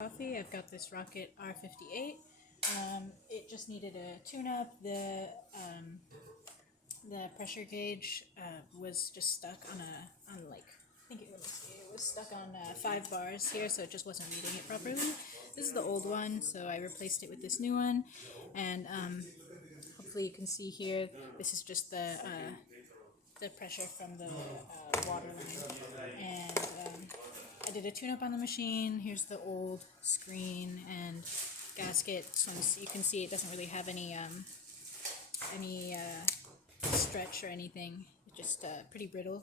Coffee. I've got this Rocket R58. It just needed a tune-up. The pressure gauge was just stuck on like, I think it was stuck on 5 bars here, so it just wasn't reading it properly. This is the old one, so I replaced it with this new one, and hopefully you can see here, this is just the pressure from the water line, and I did a tune-up on the machine. Here's the old screen and gasket. So you can see it doesn't really have any stretch or anything. It's just pretty brittle.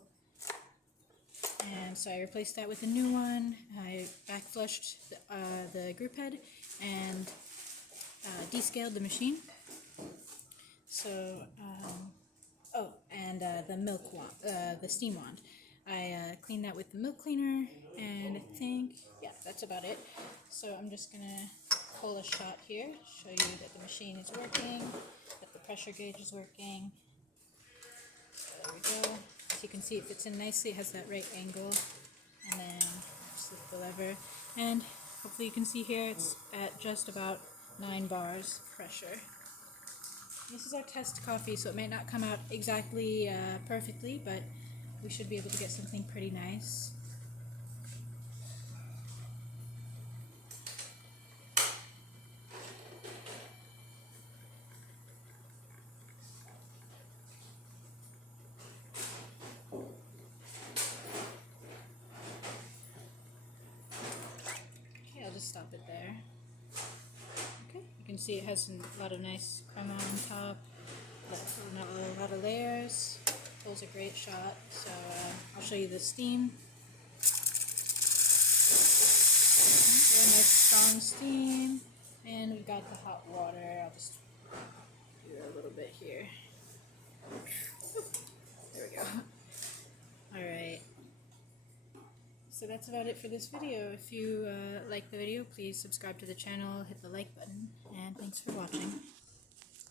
And so I replaced that with a new one. I back flushed the group head and descaled the machine. So and the milk wand, the steam wand. I cleaned that with the milk cleaner, and I think, yeah, that's about it. So I'm just gonna pull a shot here, show you that the machine is working, that the pressure gauge is working. So there we go. As you can see, it fits in nicely, it has that right angle, and then just lift the lever, and hopefully you can see here it's at just about 9 bars pressure. This is our test coffee, so it may not come out exactly perfectly, but we should be able to get something pretty nice. Okay, I'll just stop it there. Okay, you can see it has a lot of nice crema on top, a lot of layers. Pulls a great shot, so I'll show you the steam. Very nice strong steam, and we've got the hot water. I'll just do a little bit here. There we go. Alright, so that's about it for this video. If you like the video, please subscribe to the channel, hit the like button, and thanks for watching.